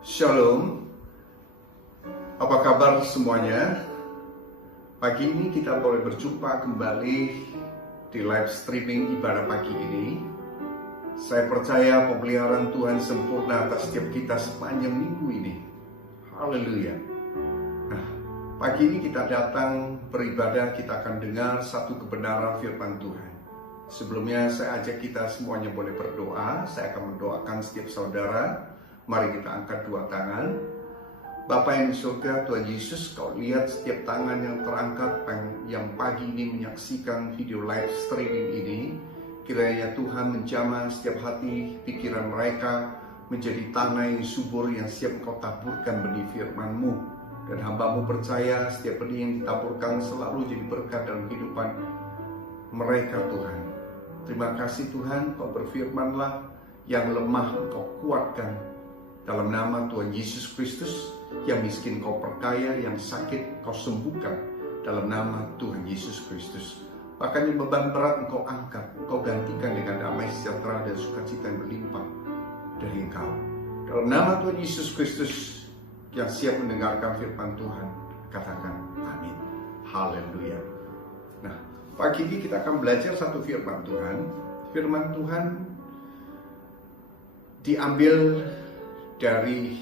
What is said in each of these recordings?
Shalom, apa kabar semuanya? Pagi ini kita boleh berjumpa kembali di live streaming ibadah pagi ini. Saya percaya pemeliharaan Tuhan sempurna atas setiap kita sepanjang minggu ini. Haleluya. Nah, pagi ini kita datang beribadah, kita akan dengar satu kebenaran firman Tuhan. Sebelumnya saya ajak kita semuanya boleh berdoa. Saya akan mendoakan setiap saudara. Mari kita angkat dua tangan. Bapa yang di surga, Tuhan Yesus, Kau lihat setiap tangan yang terangkat yang pagi ini menyaksikan video live streaming ini. Kiranya Tuhan menjamah setiap hati, pikiran mereka menjadi tanah yang subur yang siap Kau taburkan benih firman-Mu. Dan hamba-Mu percaya setiap benih yang ditaburkan selalu jadi berkat dalam kehidupan mereka, Tuhan. Terima kasih Tuhan, Kau berfirman-Lah, yang lemah Kau kuatkan. Dalam nama Tuhan Yesus Kristus, yang miskin Kau perkaya, yang sakit Kau sembuhkan. Dalam nama Tuhan Yesus Kristus. Bahkan yang beban berat Engkau angkat, Engkau gantikan dengan damai sejahtera dan sukacita yang berlimpah dari Engkau. Dalam nama Tuhan Yesus Kristus, yang siap mendengarkan firman Tuhan, katakan amin. Haleluya. Nah, pagi ini kita akan belajar satu firman Tuhan. Firman Tuhan diambil dari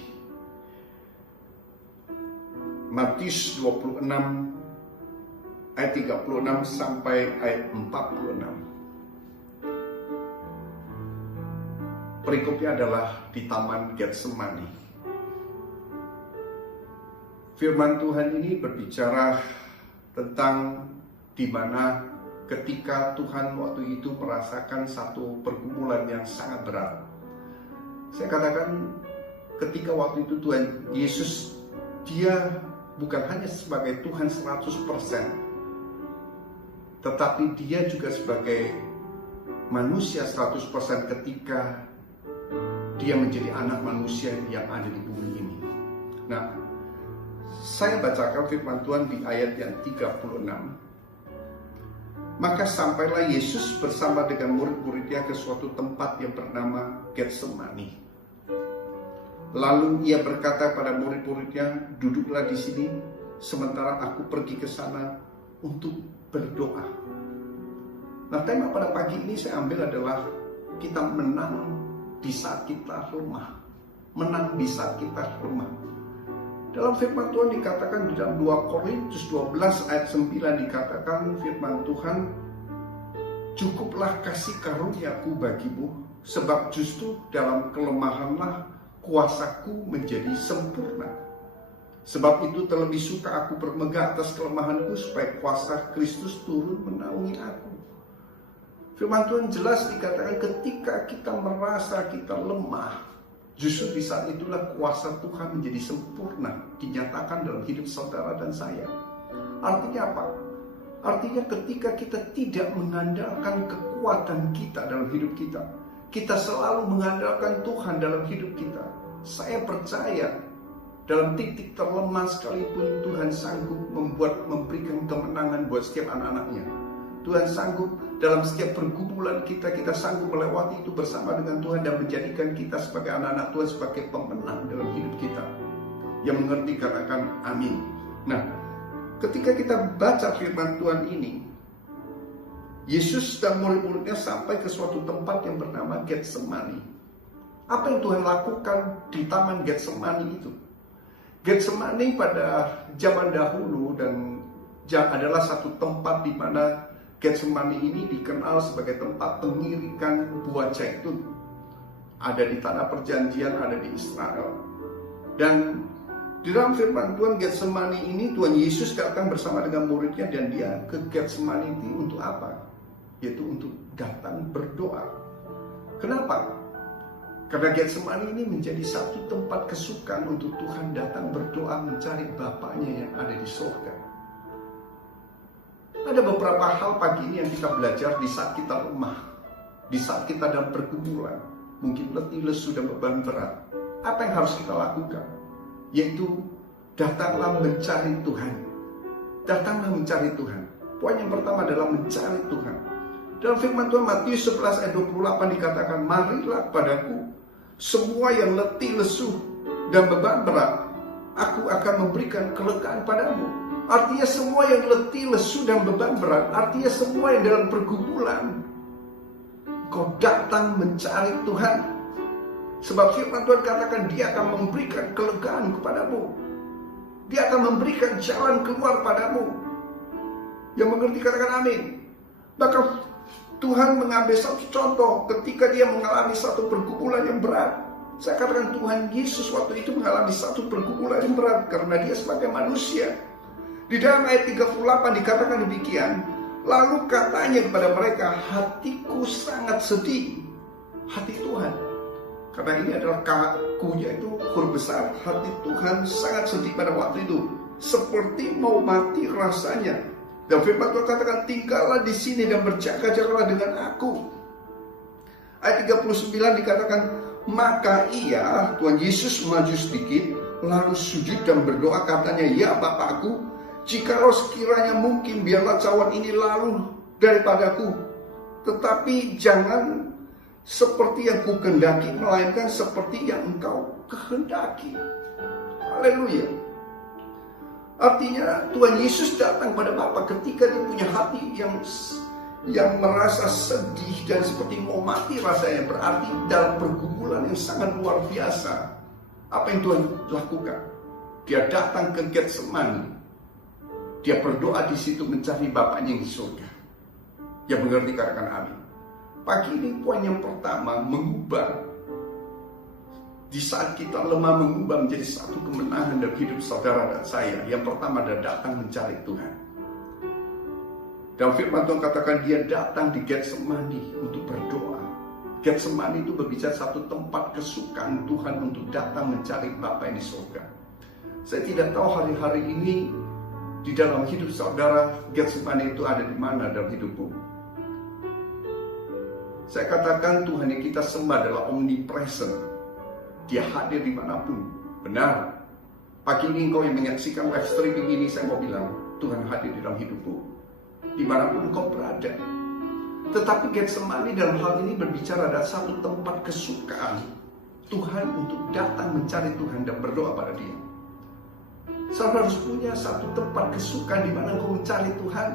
Matius 26 ayat 36 sampai ayat 46. Perikopnya adalah di Taman Getsemani. Firman Tuhan ini berbicara tentang di mana ketika Tuhan waktu itu merasakan satu pergumulan yang sangat berat. Saya katakan ketika waktu itu Tuhan Yesus, Dia bukan hanya sebagai Tuhan 100%, tetapi Dia juga sebagai manusia 100% ketika Dia menjadi anak manusia yang ada di bumi ini. Nah, saya bacakan firman Tuhan di ayat yang 36. Maka sampailah Yesus bersama dengan murid-muridnya ke suatu tempat yang bernama Getsemani. Lalu ia berkata pada murid-muridnya, duduklah di sini sementara aku pergi ke sana untuk berdoa. Nah, tema pada pagi ini saya ambil adalah kita menang di saat kita lemah. Menang di saat kita lemah. Dalam firman Tuhan dikatakan di dalam 2 Korintus 12 ayat 9 dikatakan firman Tuhan, cukuplah kasih karuniaku bagimu, sebab justru dalam kelemahanlah kuasaku menjadi sempurna. Sebab itu terlebih suka aku bermegah atas kelemahanku, supaya kuasa Kristus turun menaungi aku. Firman Tuhan jelas dikatakan ketika kita merasa kita lemah, justru di saat itulah kuasa Tuhan menjadi sempurna, dinyatakan dalam hidup saudara dan saya. Artinya apa? Artinya ketika kita tidak mengandalkan kekuatan kita dalam hidup kita, kita selalu mengandalkan Tuhan dalam hidup kita. Saya percaya dalam titik terlemah sekalipun Tuhan sanggup memberikan kemenangan buat setiap anak-anaknya. Tuhan sanggup dalam setiap pergumulan kita sanggup melewati itu bersama dengan Tuhan dan menjadikan kita sebagai anak-anak Tuhan sebagai pemenang dalam hidup kita. Yang mengerti katakan amin. Nah, ketika kita baca firman Tuhan ini, Yesus dan murid-muridnya sampai ke suatu tempat yang bernama Getsemani. Apa yang Tuhan lakukan di Taman Getsemani itu? Getsemani pada zaman dahulu dan adalah satu tempat di mana Getsemani ini dikenal sebagai tempat pengirikan buah zaitun. Ada di tanah perjanjian, ada di Israel. Dan di dalam firman Tuhan Getsemani ini Tuhan Yesus datang bersama dengan muridnya dan dia ke Getsemani ini untuk apa? Yaitu untuk datang berdoa. Kenapa? Karena Getsemani ini menjadi satu tempat kesukaan untuk Tuhan datang berdoa mencari Bapaknya yang ada di surga. Ada beberapa hal pagi ini yang kita belajar di saat kita lemah, di saat kita dalam pergumulan, mungkin letih, lesu, dan beban berat. Apa yang harus kita lakukan? Yaitu datanglah mencari Tuhan. Datanglah mencari Tuhan. Poin yang pertama adalah mencari Tuhan. Dalam firman Tuhan Matius 11 ayat 28 dikatakan, marilah padaku semua yang letih lesu dan beban berat, aku akan memberikan kelegaan padamu. Artinya semua yang letih, lesu, dan beban berat, artinya semua yang dalam pergumulan, kau datang mencari Tuhan. Sebab firman Tuhan katakan dia akan memberikan kelegaan kepadamu. Dia akan memberikan jalan keluar padamu. Yang mengerti katakan amin. Maka Tuhan mengambil satu contoh ketika dia mengalami satu pergumulan yang berat. Saya katakan Tuhan Yesus waktu itu mengalami satu pergumulan yang berat karena dia sebagai manusia. Di dalam ayat 38 dikatakan demikian. Lalu katanya kepada mereka, hatiku sangat sedih. Hati Tuhan. Karena ini adalah kakunya itu huruf besar. Hati Tuhan sangat sedih pada waktu itu. Seperti mau mati rasanya. Dan firman Tuhan katakan, tinggallah di sini dan berjaga-jagalah dengan aku. Ayat 39 dikatakan, maka ia, Tuhan Yesus maju sedikit, lalu sujud dan berdoa katanya, ya Bapakku, jikalau sekiranya mungkin biarlah cawan ini lalu daripadaku. Tetapi jangan seperti yang ku kehendaki, melainkan seperti yang engkau kehendaki. Haleluya. Artinya Tuhan Yesus datang pada Bapa ketika dia punya hati yang merasa sedih dan seperti mau mati rasanya. Berarti dalam pergumulan yang sangat luar biasa. Apa yang Tuhan lakukan? Dia datang ke Getsemani. Dia berdoa di situ mencari Bapaknya yang di surga. Yang mengerti katakan amin. Pagi ini poin yang pertama, mengubah. Di saat kita lemah, mengubah menjadi satu kemenangan dalam hidup saudara dan saya. Yang pertama adalah datang mencari Tuhan. Dan firman Tuhan katakan dia datang di Getsemani untuk berdoa. Getsemani itu berbicara satu tempat kesukaan Tuhan untuk datang mencari Bapa yang di surga. Saya tidak tahu hari-hari ini di dalam hidup saudara, Getsemani itu ada di mana dalam hidupmu. Saya katakan Tuhan yang kita sembah adalah omnipresent. Dia hadir dimanapun. Benar. Pagi ini engkau yang menyaksikan live streaming ini, saya mau bilang, Tuhan hadir di dalam hidupmu. Dimanapun engkau berada. Tetapi Getsemani dalam hal ini berbicara ada satu tempat kesukaan Tuhan untuk datang mencari Tuhan dan berdoa pada dia. Saudara harus punya satu tempat kesukaan di mana engkau mencari Tuhan.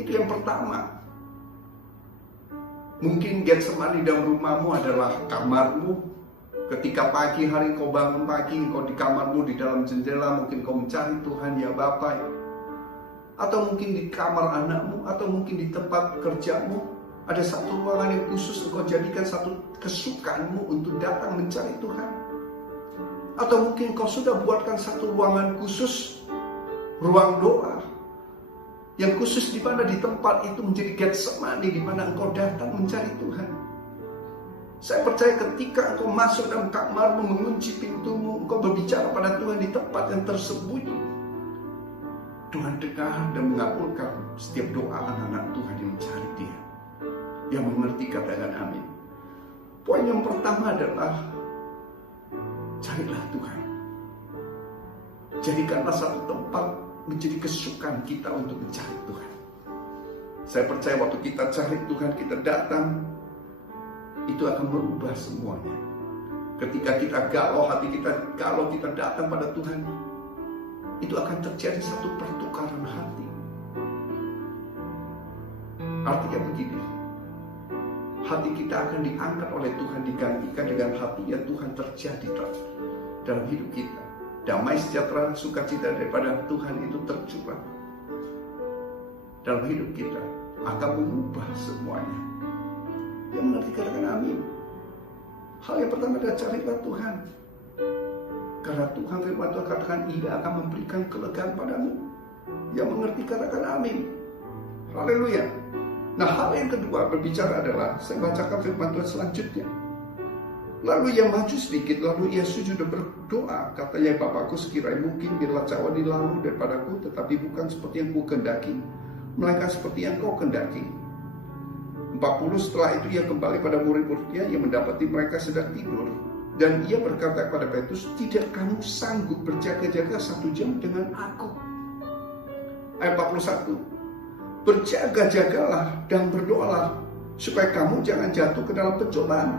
Itu yang pertama. Mungkin Getsemani dalam rumahmu adalah kamarmu. Ketika pagi hari kau bangun pagi, kau di kamarmu, di dalam jendela, mungkin kau mencari Tuhan, ya Bapa. Atau mungkin di kamar anakmu, atau mungkin di tempat kerjamu. Ada satu ruangan yang khusus engkau jadikan satu kesukaanmu untuk datang mencari Tuhan. Atau mungkin kau sudah buatkan satu ruangan khusus, ruang doa. Yang khusus di mana di tempat itu menjadi Getsemani, di mana engkau datang mencari Tuhan. Saya percaya ketika engkau masuk dalam kamarmu, mengunci pintumu, engkau berbicara pada Tuhan di tempat yang tersembunyi. Tuhan dengar dan mengabulkan setiap doa anak-anak Tuhan yang mencari Dia. Yang mengerti katakan amin. Poin yang pertama adalah carilah Tuhan. Jadikanlah satu tempat menjadi kesukaan kita untuk mencari Tuhan. Saya percaya waktu kita cari Tuhan, kita datang, itu akan merubah semuanya. Ketika kita galau, hati kita galau, kita datang pada Tuhan, itu akan terjadi satu pertukaran hati. Artinya begini, hati kita akan diangkat oleh Tuhan, digantikan dengan hati yang Tuhan terjadi dalam hidup kita. Damai, sejahtera, sukacita daripada Tuhan itu tercurah dalam hidup kita, akan mengubah semuanya. Yang mengerti katakan amin. Hal yang pertama adalah carilah Tuhan. Karena Tuhan firman Tuhan katakan Ia akan memberikan kelegaan padamu. Yang mengerti katakan amin. Haleluya. Nah, hal yang kedua berbicara adalah, saya bacakan firman Tuhan selanjutnya. Lalu ia maju sedikit, lalu ia sujud dan berdoa. Katanya, Bapakku, sekiranya mungkin biarlah cawan ini lalu daripadaku, tetapi bukan seperti yang ku kehendaki, melainkan seperti yang kau kehendaki. 40 setelah itu ia kembali pada murid-muridnya yang mendapati mereka sedang tidur. Dan ia berkata kepada Petrus, tidak kamu sanggup berjaga-jaga 1 jam dengan aku? Ayat 41. Berjaga-jagalah dan berdoalah supaya kamu jangan jatuh ke dalam pencobaan.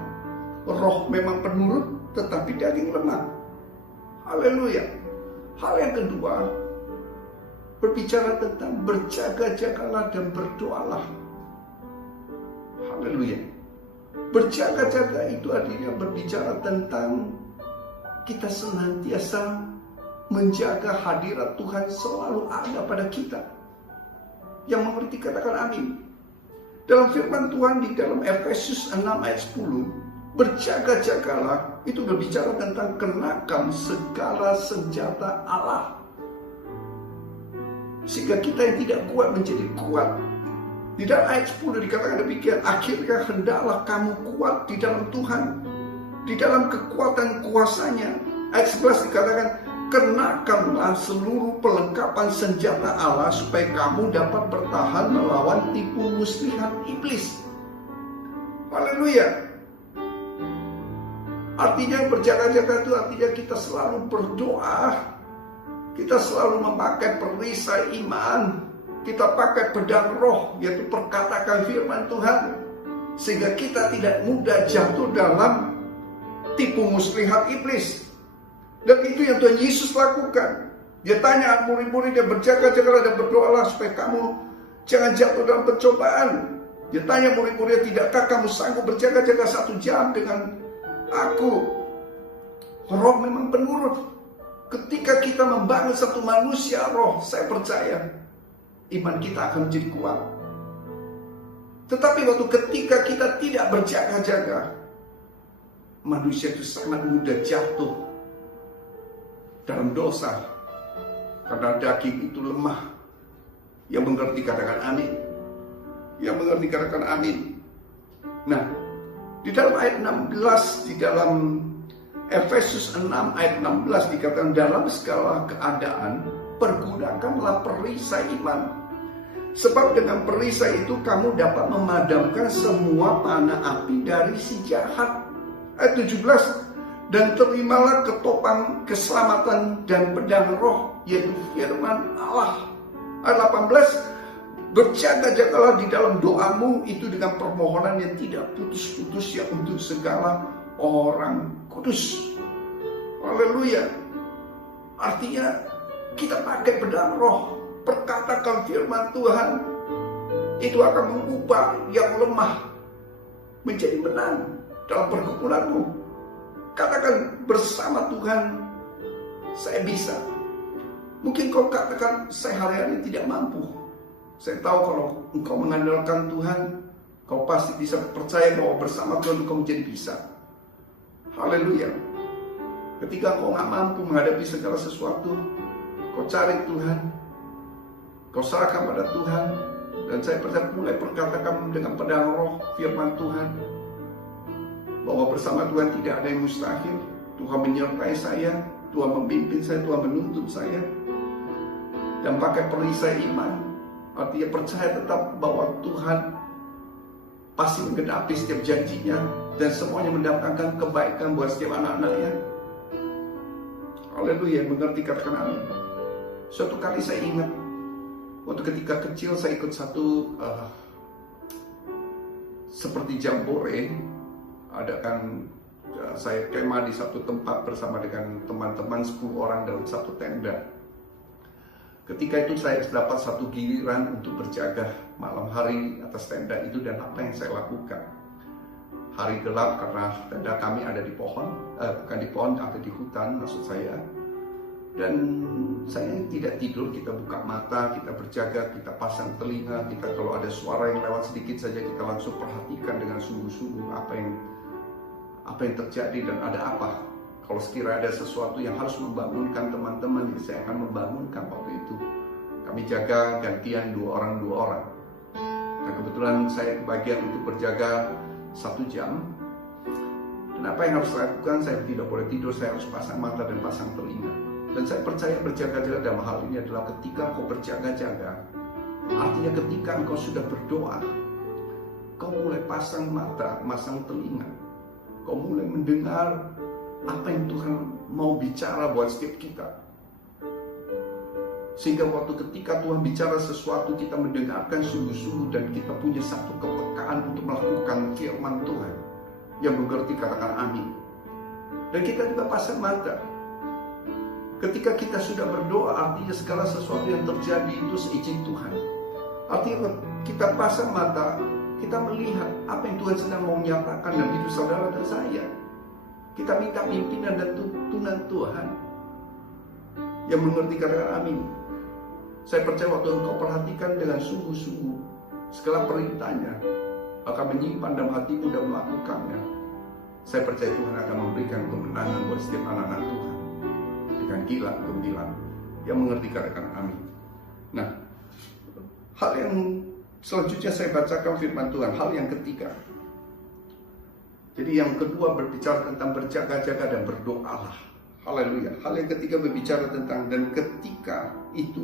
Roh memang penurut, tetapi daging lemah. Haleluya. Hal yang kedua, berbicara tentang berjaga-jagalah dan berdoalah. Haleluya. Berjaga-jaga itu artinya berbicara tentang kita senantiasa menjaga hadirat Tuhan selalu ada pada kita. Yang mengerti katakan amin. Dalam firman Tuhan di dalam Efesus 6 ayat 10, berjaga-jagalah itu berbicara tentang kenakan segala senjata Allah. Sehingga kita yang tidak kuat menjadi kuat. Di dalam ayat 10 dikatakan demikian, akhirnya hendaklah kamu kuat di dalam Tuhan, di dalam kekuatan kuasanya. Ayat 11 dikatakan, kenakanlah seluruh perlengkapan senjata Allah supaya kamu dapat bertahan melawan tipu muslihat iblis. Haleluya. Artinya berjaga-jaga itu artinya kita selalu berdoa. Kita selalu memakai perisai iman. Kita pakai pedang roh, yaitu perkatakan firman Tuhan. Sehingga kita tidak mudah jatuh dalam tipu muslihat iblis. Dan itu yang Tuhan Yesus lakukan. Dia tanya murid-muridnya, berjaga-jagalah dan berdoalah supaya kamu jangan jatuh dalam pencobaan. Dia tanya murid-muridnya, tidakkah kamu sanggup berjaga-jaga 1 jam dengan aku? Roh memang penurut. Ketika kita membangun satu manusia roh, saya percaya iman kita akan menjadi kuat. Tetapi waktu ketika kita tidak berjaga-jaga, manusia itu sangat mudah jatuh dalam dosa. Karena daging itu lemah. Yang mengerti katakan amin. Yang mengerti katakan amin. Nah, di dalam ayat 16, di dalam Efesus 6 ayat 16 dikatakan, dalam segala keadaan pergunakanlah perisai iman. Sebab dengan perisai itu kamu dapat memadamkan semua panah api dari si jahat. Ayat 17, dan terimalah ketopang keselamatan dan pedang roh, yaitu firman Allah. Ayat 18, berjaga-jagalah di dalam doamu itu dengan permohonan yang tidak putus-putus ya untuk segala orang kudus. Haleluya. Artinya kita pakai pedang roh, perkatakan firman Tuhan, itu akan mengubah yang lemah menjadi menang dalam pergumulanmu. Katakan bersama Tuhan, saya bisa. Mungkin kau katakan, saya hari-hari tidak mampu. Saya tahu kalau engkau mengandalkan Tuhan, kau pasti bisa percaya bahwa bersama Tuhan engkau menjadi bisa. Haleluya. Ketika kau gak mampu menghadapi segala sesuatu, kau cari Tuhan, kau serahkan pada Tuhan, dan saya percaya mulai perkatakan dengan pedang roh firman Tuhan, bahwa bersama Tuhan tidak ada yang mustahil. Tuhan menyertai saya, Tuhan memimpin saya, Tuhan menuntun saya. Dan pakai perisai iman, artinya percaya tetap bahwa Tuhan pasti menggenapi setiap janjinya, dan semuanya mendatangkan kebaikan buat setiap anak-anaknya. Haleluya, mengerti katakan amin. Suatu kali saya ingat, waktu ketika kecil saya ikut satu seperti jambore, ada kan saya kemah di satu tempat bersama dengan teman-teman 10 orang dalam satu tenda. Ketika itu saya dapat satu giliran untuk berjaga malam hari atas tenda itu, dan apa yang saya lakukan? Hari gelap karena tenda kami ada di pohon, bukan di pohon, ada di hutan maksud saya. Dan saya tidak tidur, kita buka mata, kita berjaga, kita pasang telinga, kita kalau ada suara yang lewat sedikit saja kita langsung perhatikan dengan sungguh-sungguh apa yang terjadi dan ada apa. Kalau sekiranya ada sesuatu yang harus membangunkan teman-teman, saya akan membangunkan waktu itu. Kami jaga gantian 2 orang. Dan kebetulan saya kebagian untuk berjaga 1 jam. Dan apa yang harus saya lakukan? Saya tidak boleh tidur, saya harus pasang mata dan pasang telinga. Dan saya percaya berjaga-jaga dalam hal ini adalah ketika kau berjaga-jaga, artinya ketika kau sudah berdoa, kau mulai pasang mata, pasang telinga, kau mulai mendengar apa yang Tuhan mau bicara buat setiap kita. Sehingga waktu ketika Tuhan bicara sesuatu, kita mendengarkan sungguh-sungguh dan kita punya satu kepekaan untuk melakukan firman Tuhan. Yang mengerti katakan amin. Dan kita juga pasang mata. Ketika kita sudah berdoa, artinya segala sesuatu yang terjadi itu seizin Tuhan. Artinya kita pasang mata, kita melihat apa yang Tuhan sedang mau nyatakan dalam hidup saudara dan saya. Kita minta pimpinan dan tuntunan Tuhan yang mengerti, katakan amin. Saya percaya waktu engkau perhatikan dengan sungguh-sungguh segala perintahnya, akan menyimpan dalam hatimu dan melakukannya. Saya percaya Tuhan akan memberikan kemenangan buat setiap anak-anak Tuhan dengan kilat gemilang yang mengerti, katakan amin. Nah, hal yang selanjutnya saya bacakan firman Tuhan, hal yang ketiga. Jadi yang kedua berbicara tentang berjaga-jaga dan berdoalah. Haleluya. Hal yang ketiga berbicara tentang dan ketika itu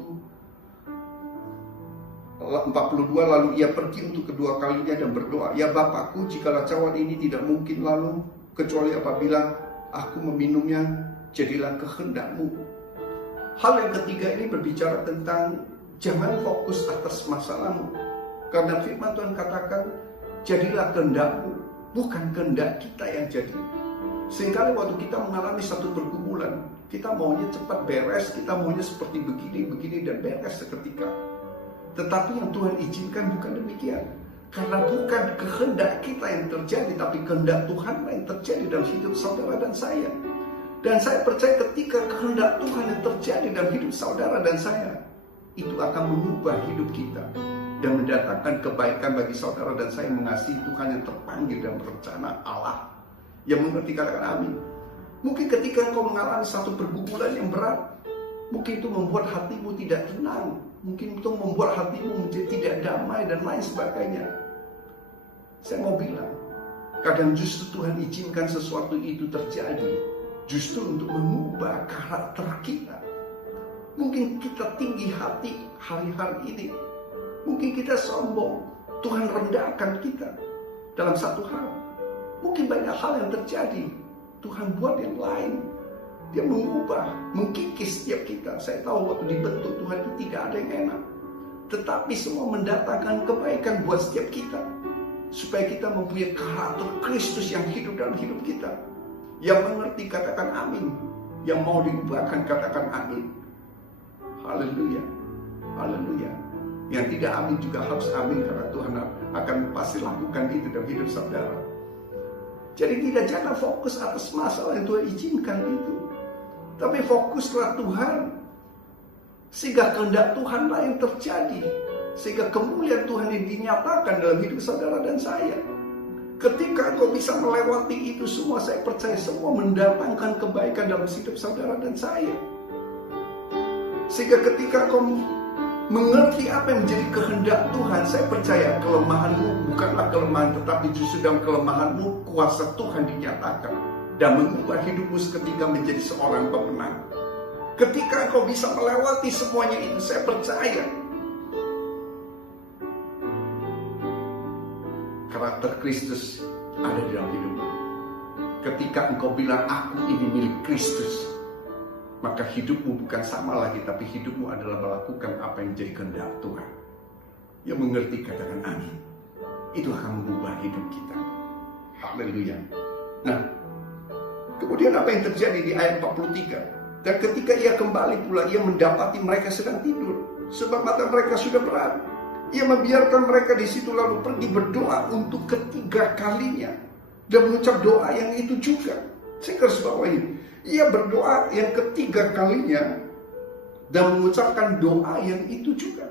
42, lalu ia pergi untuk kedua kalinya dan berdoa, ya Bapakku, jikalau cawan ini tidak mungkin lalu, kecuali apabila aku meminumnya, jadilah kehendakmu. Hal yang ketiga ini berbicara tentang jangan fokus atas masalahmu, karena firman Tuhan katakan, jadilah kehendakmu, bukan kehendak kita yang jadi. Seringkali waktu kita mengalami satu pergumulan, kita maunya cepat beres, kita maunya seperti begini dan beres seketika. Tetapi yang Tuhan izinkan bukan demikian. Karena bukan kehendak kita yang terjadi, tapi kehendak Tuhan yang terjadi dalam hidup saudara dan saya. Dan saya percaya ketika kehendak Tuhan yang terjadi dalam hidup saudara dan saya, itu akan mengubah hidup kita dan mendatangkan kebaikan bagi saudara dan saya mengasihi Tuhan yang terpanggil dalam rencana Allah. Yang mengerti, katakan amin. Mungkin ketika engkau mengalami satu pergumulan yang berat, mungkin itu membuat hatimu tidak tenang, mungkin itu membuat hatimu menjadi tidak damai dan lain sebagainya. Saya mau bilang, kadang justru Tuhan izinkan sesuatu itu terjadi justru untuk mengubah karakter kita. Mungkin kita tinggi hati hari-hari ini, mungkin kita sombong, Tuhan rendahkan kita dalam satu hal. Mungkin banyak hal yang terjadi, Tuhan buat yang lain. Dia mengubah, mengkikis setiap kita. Saya tahu waktu dibentuk Tuhan itu tidak ada yang enak, tetapi semua mendatangkan kebaikan buat setiap kita, supaya kita mempunyai karakter Kristus yang hidup dalam hidup kita. Yang mengerti, katakan amin. Yang mau diubahkan, katakan amin. Haleluya, haleluya. Yang tidak amin juga harus amin, karena Tuhan akan pasti lakukan itu dalam hidup saudara. Jadi kita jangan fokus atas masalah yang Tuhan izinkan itu, tapi fokuslah Tuhan, sehingga kehendak Tuhanlah yang terjadi, sehingga kemuliaan Tuhan yang dinyatakan dalam hidup saudara dan saya. Ketika kau bisa melewati itu semua, saya percaya semua mendatangkan kebaikan dalam hidup saudara dan saya. Sehingga ketika kau mengerti apa yang menjadi kehendak Tuhan, saya percaya kelemahanmu bukanlah kelemahan, tetapi justru dalam kelemahanmu kuasa Tuhan dinyatakan dan mengubah hidupmu seketika menjadi seorang pemenang. Ketika kau bisa melewati semuanya itu, saya percaya karakter Kristus ada di dalam hidupmu. Ketika engkau bilang aku ini milik Kristus, maka hidupmu bukan sama lagi, tapi hidupmu adalah melakukan apa yang jadi kehendak Tuhan. Yang mengerti, katakan amin. Itu akan mengubah hidup kita. Haleluya. Nah, kemudian apa yang terjadi di ayat 43? Dan ketika ia kembali pula, ia mendapati mereka sedang tidur, sebab mata mereka sudah berat. Ia membiarkan mereka di situ lalu pergi berdoa untuk ketiga kalinya dan mengucap doa yang itu juga. Saya garis bawahi. Ia berdoa yang ketiga kalinya dan mengucapkan doa yang itu juga.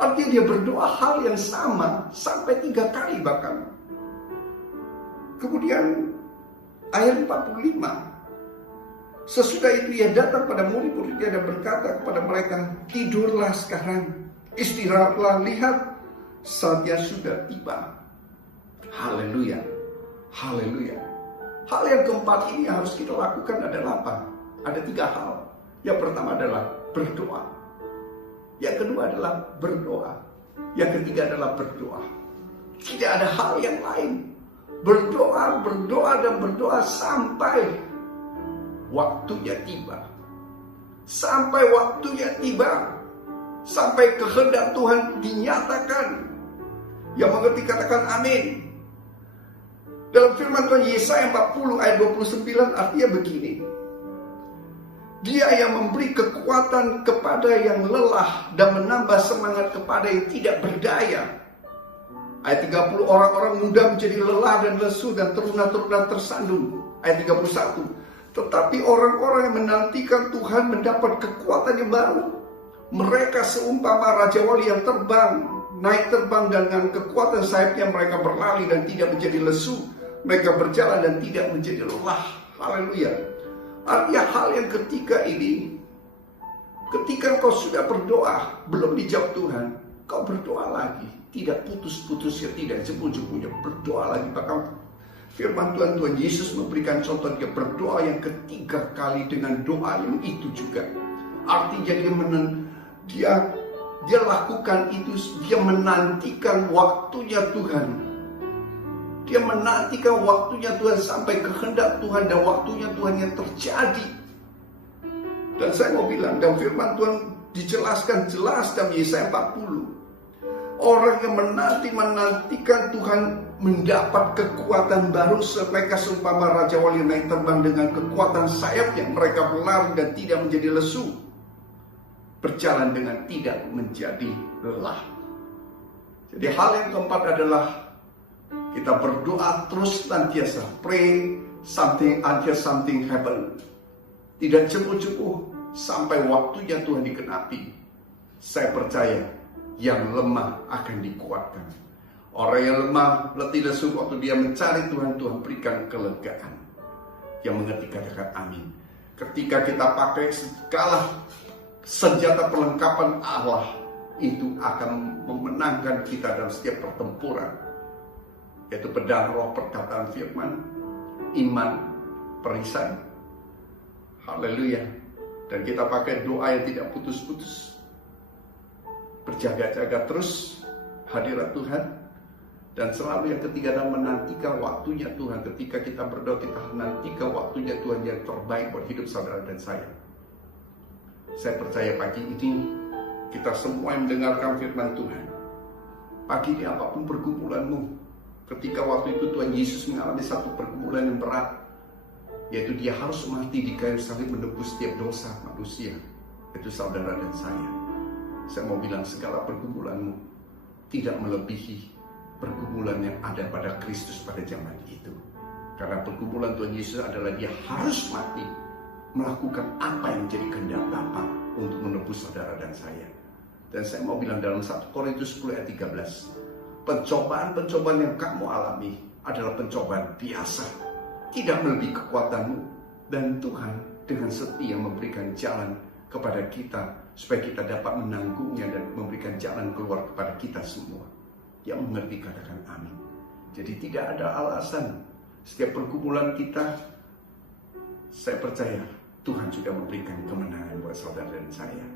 Artinya dia berdoa hal yang sama sampai 3 kali bahkan. Kemudian ayat 45. Sesudah itu ia datang pada murid-muridnya dan berkata kepada mereka, tidurlah sekarang, istirahatlah, lihat saatnya sudah tiba. Haleluya, haleluya. Hal yang keempat ini yang harus kita lakukan adalah apa? Ada 3 hal. Yang pertama adalah berdoa. Yang kedua adalah berdoa. Yang ketiga adalah berdoa. Tidak ada hal yang lain. Berdoa, berdoa, dan berdoa sampai waktunya tiba. Sampai waktunya tiba. Sampai kehendak Tuhan dinyatakan. Yang mengerti katakan amin. Dalam firman Tuhan Yesaya 40 ayat 29 artinya begini. Dia yang memberi kekuatan kepada yang lelah dan menambah semangat kepada yang tidak berdaya. Ayat 30, orang-orang muda menjadi lelah dan lesu dan teruna-teruna tersandung. Ayat 31, tetapi orang-orang yang menantikan Tuhan mendapat kekuatan yang baru. Mereka seumpama Raja Wali yang naik terbang dengan kekuatan sayapnya. Mereka berlari dan tidak menjadi lesu. Mereka berjalan dan tidak menjadi lelah. Haleluya. Artinya hal yang ketiga ini, ketika kau sudah berdoa, belum dijawab Tuhan, kau berdoa lagi. Tidak putus-putusnya, tidak jemu-jemunya, berdoa lagi. Bahkan firman Tuhan Yesus memberikan contoh, dia berdoa yang ketiga kali dengan doa yang itu juga. Artinya dia lakukan itu, dia menantikan waktunya Tuhan. Dia menantikan waktunya Tuhan sampai kehendak Tuhan dan waktunya Tuhan yang terjadi. Dan saya mau bilang, dalam firman Tuhan dijelaskan jelas dalam Yesaya 40. Orang yang menantikan Tuhan mendapat kekuatan baru. Mereka seumpama Raja Wali naik terbang dengan kekuatan sayapnya. Mereka berlari dan tidak menjadi lesu. Berjalan dengan tidak menjadi lelah. Jadi hal yang keempat adalah kita berdoa terus senantiasa. Pray something until something happen. Tidak jemu-jemu sampai waktunya Tuhan dikenapi. Saya percaya yang lemah akan dikuatkan. Orang yang lemah, letih lesu, waktu dia mencari Tuhan, Tuhan berikan kelegaan. Yang mengerti katakan amin. Ketika kita pakai segala senjata perlengkapan Allah, itu akan memenangkan kita dalam setiap pertempuran. Yaitu pedang roh, perkataan firman, iman, perisai. Haleluya. Dan kita pakai doa yang tidak putus-putus. Berjaga-jaga terus hadirat Tuhan. Dan selalu yang ketiga adalah menantikan waktunya Tuhan. Ketika kita berdoa, kita menantikan waktunya Tuhan yang terbaik buat hidup saudara dan saya. Saya percaya pagi ini kita semua yang mendengarkan firman Tuhan, pagi ini apapun pergumulanmu, ketika waktu itu Tuhan Yesus mengalami satu pergumulan yang berat, yaitu dia harus mati di kayu salib menebus setiap dosa manusia, yaitu saudara dan saya. Saya mau bilang segala pergumulanmu tidak melebihi pergumulan yang ada pada Kristus pada zaman itu. Karena pergumulan Tuhan Yesus adalah dia harus mati, melakukan apa yang menjadi kehendak Bapa untuk menebus saudara dan saya. Dan saya mau bilang dalam 1 Korintus 10 ayat 13, pencobaan-pencobaan yang kamu alami adalah pencobaan biasa, tidak melebihi kekuatanmu, dan Tuhan dengan setia memberikan jalan kepada kita supaya kita dapat menanggungnya dan memberikan jalan keluar kepada kita semua. Yang mengerti katakan amin. Jadi tidak ada alasan setiap pergumulan kita, saya percaya Tuhan sudah memberikan kemenangan buat saudara dan saya.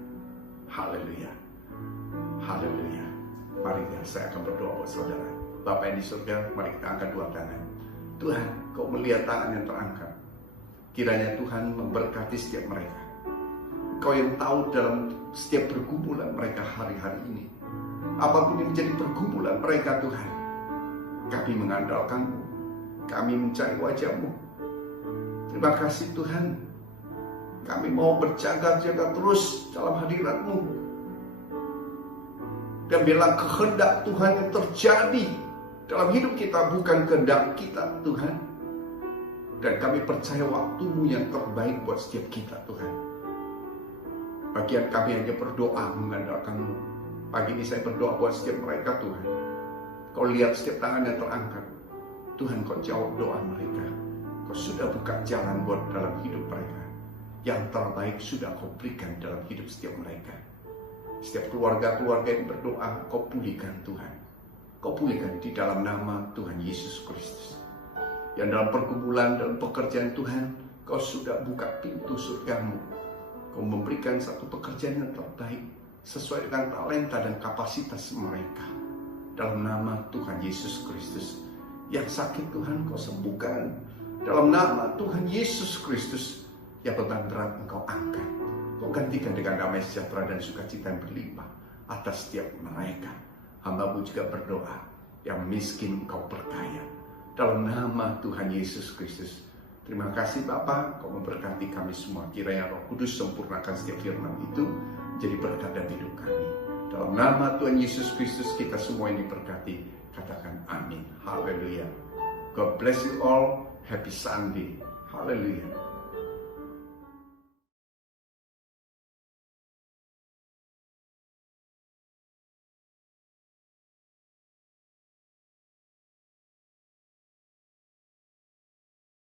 Haleluya. Haleluya. Mari saya akan berdoa buat saudara. Bapa yang di surga, mari kita angkat dua tangan. Tuhan, kau melihat tangan yang terangkat. Kiranya Tuhan memberkati setiap mereka. Kau yang tahu dalam setiap pergumulan mereka hari-hari ini. Apapun yang menjadi pergumulan mereka Tuhan, kami mengandalkan-Mu. Kami mencari wajah-Mu. Terima kasih Tuhan. Kami mau berjaga-jaga terus dalam hadirat-Mu. Dan bilang kehendak Tuhan yang terjadi dalam hidup kita, bukan kehendak kita Tuhan. Dan kami percaya waktu-Mu yang terbaik buat setiap kita Tuhan. Bagian kami hanya berdoa mengandalkan-Mu. Pagi ini saya berdoa buat setiap mereka Tuhan. Kau lihat setiap tangan yang terangkat. Tuhan kau jawab doa mereka. Kau sudah buka jalan buat dalam hidup mereka. Yang terbaik sudah kau berikan dalam hidup setiap mereka. Setiap keluarga-keluarga yang berdoa, kau pulihkan Tuhan. Kau pulihkan di dalam nama Tuhan Yesus Kristus. Yang dalam pergumulan, dalam pekerjaan Tuhan, kau sudah buka pintu surga-Mu. Kau memberikan satu pekerjaan yang terbaik sesuai dengan talenta dan kapasitas mereka. Dalam nama Tuhan Yesus Kristus. Yang sakit Tuhan kau sembuhkan. Dalam nama Tuhan Yesus Kristus. Yang beban berat engkau angkat. Kau gantikan dengan damai sejahtera dan sukacita yang berlimpah atas setiap mereka. Hamba-Mu juga berdoa. Yang miskin engkau berkaya. Dalam nama Tuhan Yesus Kristus. Terima kasih Bapa, Kau memberkati kami semua. Kiranya Roh Kudus sempurnakan setiap firman itu jadi berkat dalam hidup kami. Dalam nama Tuhan Yesus Kristus kita semua yang diberkati. Katakan amin. Haleluya. God bless you all. Happy Sunday. Haleluya.